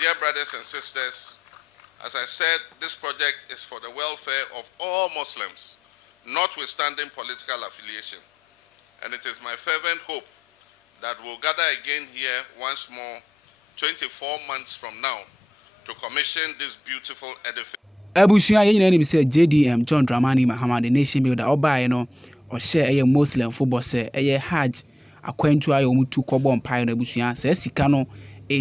dear brothers and sisters, as I said, this project is for the welfare of all Muslims, notwithstanding political affiliation. And it is my fervent hope that we'll gather again here once more 24 months from now to commission this beautiful edifice. Abusia ye nyina nim say JDM John Dramani Mahama the nation builder obaye no o share eye Muslim football say eye Hajj akwantu ayo mutu kobo mpai no abusia say sika no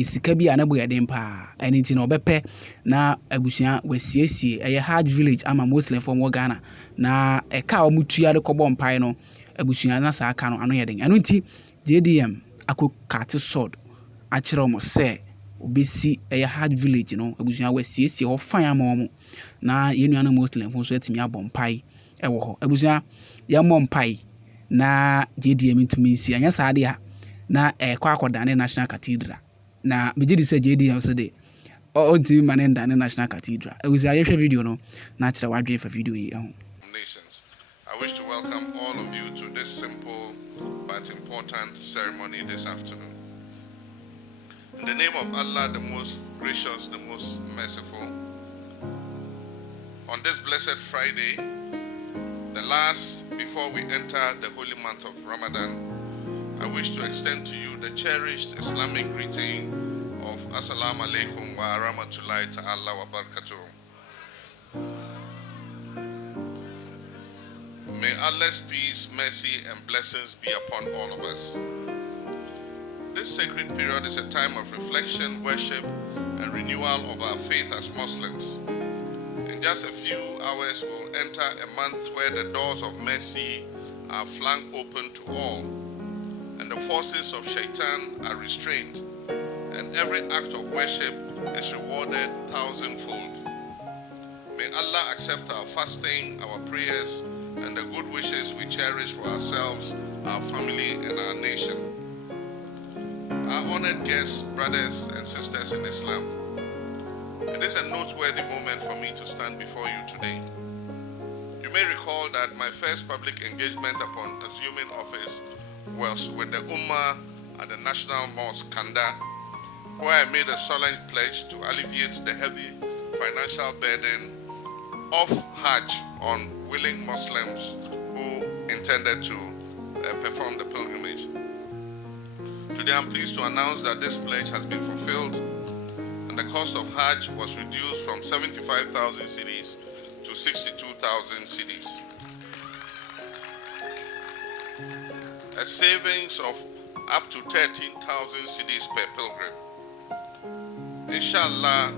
sika bi anabo yeden pa anything no obepe na abusia wasiesie eye Hajj village ama Muslim from Ghana na eka o mutu ya de kobo mpai no abusia na sa aka no ano yeden anu nti JDM akọ cut sword achire omo say obesi eye Hajj village no abusia wasiesie ho fan ama na yenuana Muslim fo so atimi abompai ewo ho abusia ya mompai na JDM ntumi si anya saade a na kwa akodane National Cathedral na begidi say JDM so de o ntimi manenda ne National Cathedral abusia ye hwe video no na kire wadwe fa video yi nations. I wish to welcome all of you to this simple but important ceremony this afternoon. In the name of Allah, the most gracious, the most merciful, on this blessed Friday, the last before we enter the holy month of Ramadan, I wish to extend to you the cherished Islamic greeting of Assalamu alaikum wa rahmatullahi ta'ala wa barakatuh. May Allah's peace, mercy, and blessings be upon all of us. This sacred period is a time of reflection, worship, and renewal of our faith as Muslims. In just a few hours, we'll enter a month where the doors of mercy are flung open to all, and the forces of shaitan are restrained, and every act of worship is rewarded thousandfold. May Allah accept our fasting, our prayers, and the good wishes we cherish for ourselves, our family, and our nation. Our honored guests, brothers and sisters in Islam, it is a noteworthy moment for me to stand before you today. You may recall that my first public engagement upon assuming office was with the Ummah at the National Mosque Kanda, where I made a solemn pledge to alleviate the heavy financial burden of Hajj on willing Muslims who intended to perform the pilgrimage. Today I'm pleased to announce that this pledge has been fulfilled, and the cost of Hajj was reduced from 75,000 cedis to 62,000 cedis. A savings of up to 13,000 cedis per pilgrim. Inshallah,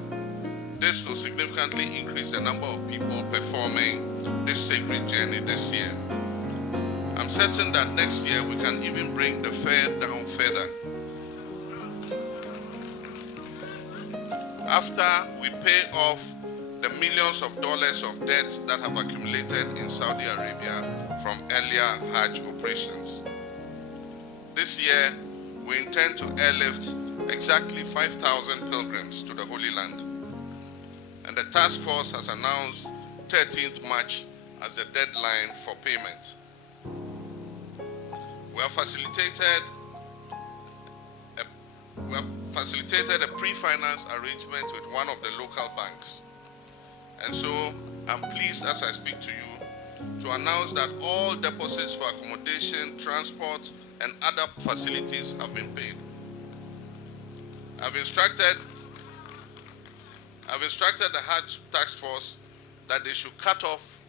this will significantly increase the number of people performing this sacred journey this year. I'm certain that next year we can even bring the fare down further. After we pay off the millions of dollars of debts that have accumulated in Saudi Arabia from earlier Hajj operations. This year, we intend to airlift exactly 5,000 pilgrims to the Holy Land. And the task force has announced 13th March as the deadline for payment. We have facilitated a pre-finance arrangement with one of the local banks. And so I'm pleased as I speak to you to announce that all deposits for accommodation, transport, and other facilities have been paid. I've instructed the Hajj task force that they should cut off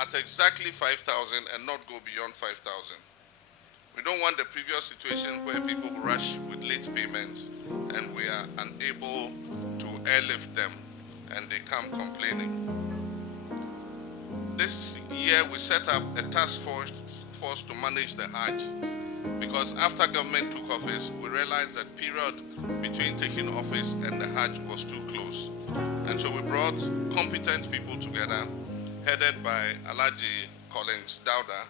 at exactly 5,000 and not go beyond 5,000. We don't want the previous situation where people rush with late payments and we are unable to airlift them and they come complaining. This year we set up a task force to manage the Hajj, because after government took office, we realized that period between taking office and the Hajj was too close. And so we brought competent people together, headed by Alhaji Collins Dauda,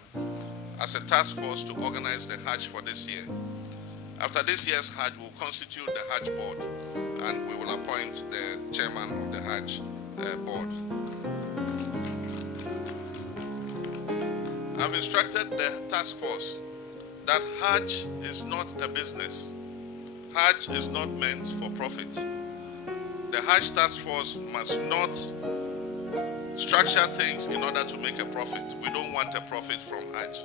as a task force to organize the Hajj for this year. After this year's Hajj, we'll constitute the Hajj board and we will appoint the chairman of the Hajj board. I've instructed the task force that Hajj is not a business. Hajj is not meant for profit. the Hajj task force must not structure things in order to make a profit. We don't want a profit from Hajj.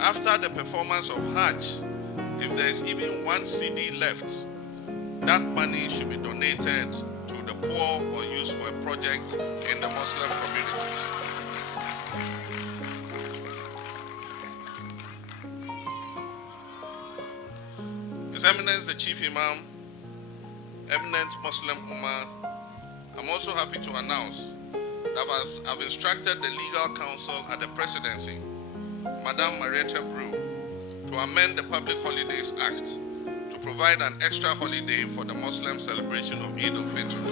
After the performance of Hajj, if there is even 1 CD left, that money should be donated to the poor or used for a project in the Muslim communities. His Eminence, the Chief Imam, eminent Muslim Ummah, I'm also happy to announce that I've instructed the legal counsel at the presidency, Madam Marietta Brew, to amend the Public Holidays Act to provide an extra holiday for the Muslim celebration of Eid al-Fitr.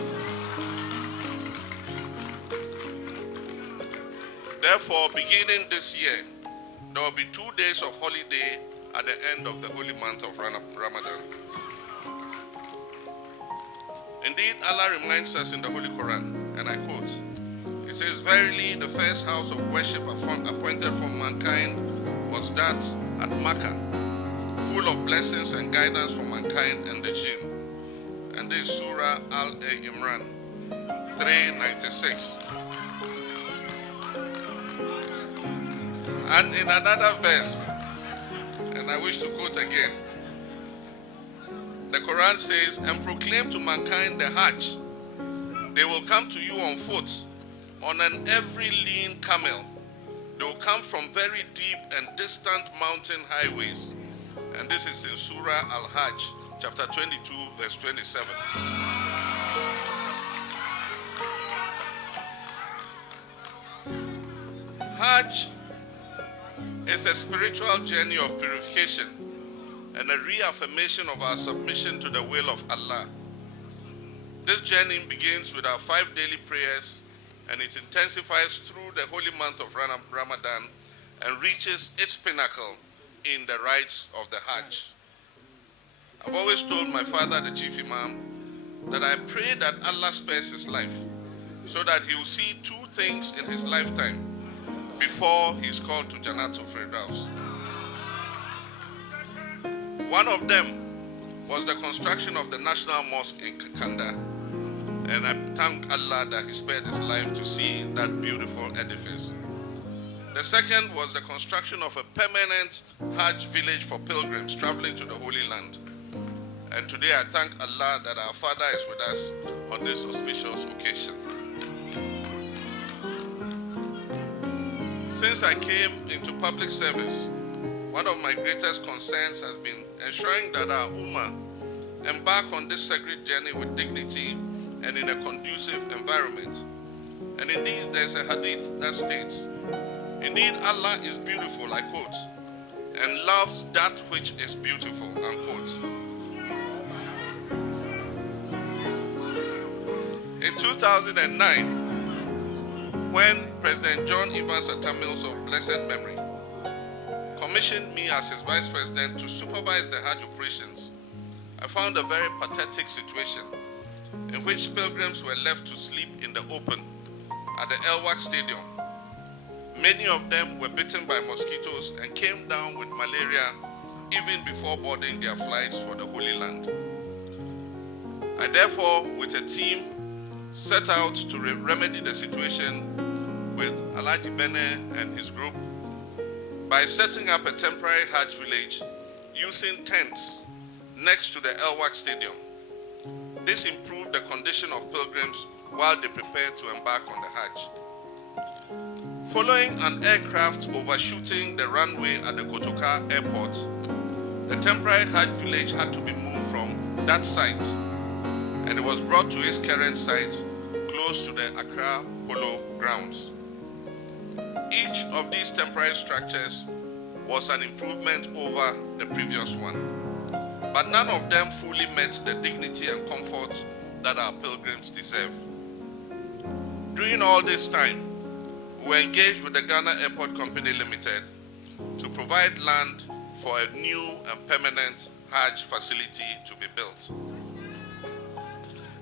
Therefore, beginning this year, there will be 2 days of holiday at the end of the holy month of Ramadan. Indeed, Allah reminds us in the Holy Quran, and I quote, it says, "Verily, the first house of worship appointed for mankind was that at Makkah, full of blessings and guidance for mankind and the jinn." And this is Surah Al-Imran 396. And in another verse, and I wish to quote again, the Quran says, "And proclaim to mankind the Hajj. They will come to you on foot, on an every lean camel. They will come from very deep and distant mountain highways." And this is in Surah Al-Hajj, chapter 22, verse 27. Hajj is a spiritual journey of purification and a reaffirmation of our submission to the will of Allah. This journey begins with our 5 daily prayers, and it intensifies through the holy month of Ramadan and reaches its pinnacle in the rites of the Hajj. I've always told my father, the Chief Imam, that I pray that Allah spares his life so that he will see 2 things in his lifetime before he is called to Jannatul Firdaus. One of them was the construction of the National Mosque in Kanda, and I thank Allah that he spared his life to see that beautiful edifice. The second was the construction of a permanent Hajj village for pilgrims traveling to the Holy Land. And today I thank Allah that our Father is with us on this auspicious occasion. Since I came into public service, one of my greatest concerns has been ensuring that our Ummah embark on this sacred journey with dignity and in a conducive environment. And indeed, there's a hadith that states, "Indeed, Allah is beautiful," I quote, "and loves that which is beautiful," unquote. In 2009, when President John Evans Atta Mills of blessed memory commissioned me as his vice president to supervise the Hajj operations, I found a very pathetic situation in which pilgrims were left to sleep in the open at the El Wak Stadium. Many of them were bitten by mosquitoes and came down with malaria even before boarding their flights for the Holy Land. I therefore, with a team, set out to remedy the situation with Alhaji Bene and his group by setting up a temporary Hajj village using tents next to the El Wak Stadium. This improved the condition of pilgrims while they prepared to embark on the Hajj. Following an aircraft overshooting the runway at the Kotoka airport, the temporary Hajj village had to be moved from that site, and it was brought to its current site close to the Accra Polo grounds. Each of these temporary structures was an improvement over the previous one, but none of them fully met the dignity and comfort that our pilgrims deserve. During all this time, we were engaged with the Ghana Airport Company Limited to provide land for a new and permanent Hajj facility to be built.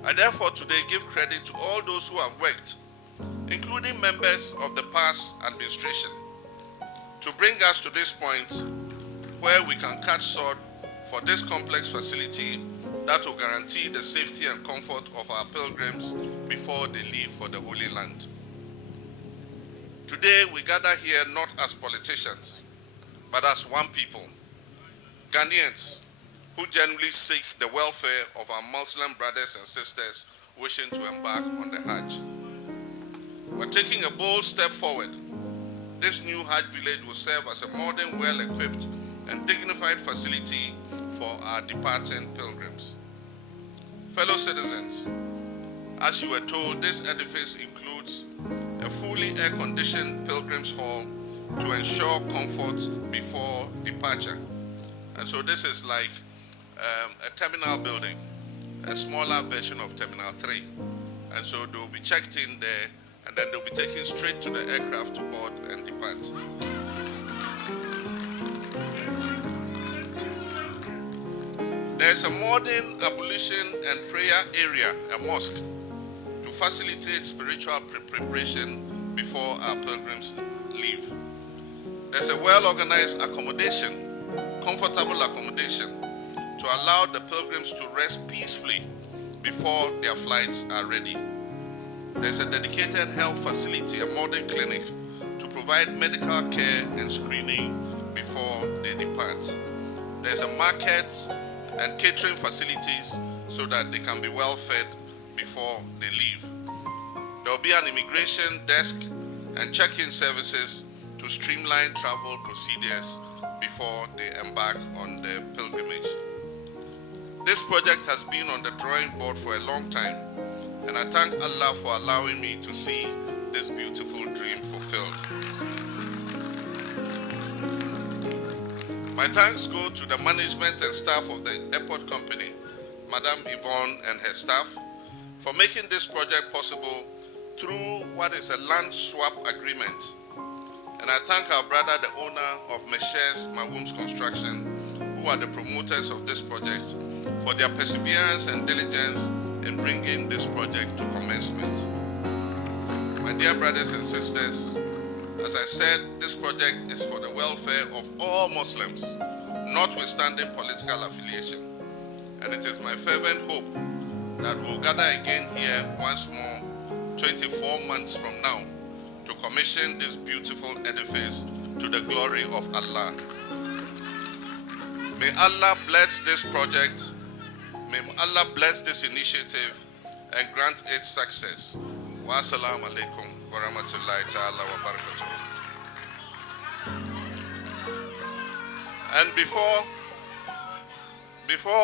I therefore today give credit to all those who have worked, including members of the past administration, to bring us to this point where we can catch sword for this complex facility that will guarantee the safety and comfort of our pilgrims before they leave for the Holy Land. Today, we gather here not as politicians, but as one people, Ghanaians, who genuinely seek the welfare of our Muslim brothers and sisters wishing to embark on the Hajj. We're taking a bold step forward. This new Hajj village will serve as a modern, well-equipped, and dignified facility for our departing pilgrims. Fellow citizens, as you were told, this edifice includes a fully air-conditioned pilgrims hall to ensure comfort before departure. And so this is like a terminal building, a smaller version of Terminal 3. And so they'll be checked in there, and then they'll be taken straight to the aircraft to board and depart. There's a modern ablution and prayer area, a mosque, to facilitate spiritual preparation before our pilgrims leave. There's a well-organized accommodation, comfortable accommodation, to allow the pilgrims to rest peacefully before their flights are ready. There's a dedicated health facility, a modern clinic, to provide medical care and screening before they depart. There's a market and catering facilities so that they can be well fed before they leave. There will be an immigration desk and check-in services to streamline travel procedures before they embark on the pilgrimage. This project has been on the drawing board for a long time, and I thank Allah for allowing me to see this beautiful dream fulfilled. My thanks go to the management and staff of the airport company, Madam Yvonne and her staff, for making this project possible through what is a land swap agreement. And I thank our brother, the owner of Meshes Mawum's Construction, who are the promoters of this project, for their perseverance and diligence in bringing this project to commencement. My dear brothers and sisters, as I said, this project is for the welfare of all Muslims, notwithstanding political affiliation. And it is my fervent hope that we'll gather again here once more 24 months from now to commission this beautiful edifice to the glory of Allah. May Allah bless this project. May Allah bless this initiative and grant it success. Wa assalamu alaikum wa rahmatullahi ta'ala wa barakatuh. And before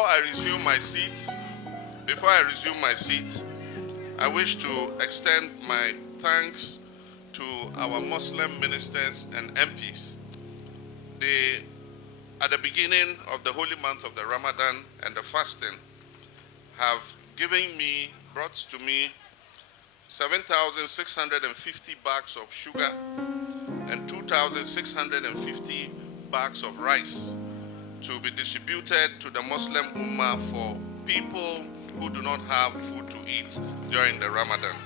I resume my seat, I wish to extend my thanks to our Muslim ministers and MPs. They, at the beginning of the holy month of the Ramadan and the fasting, have brought to me 7,650 bags of sugar and 2,650 bags of rice to be distributed to the Muslim Ummah for people who do not have food to eat during the Ramadan.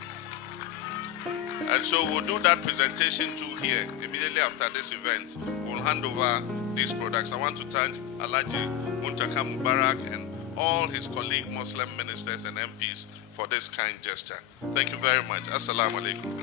And so we'll do that presentation too here. Immediately after this event, we'll hand over these products. I want to thank Alhaji Muntaka Mubarak and all his colleague Muslim ministers and MPs for this kind gesture. Thank you very much. Assalamu alaikum.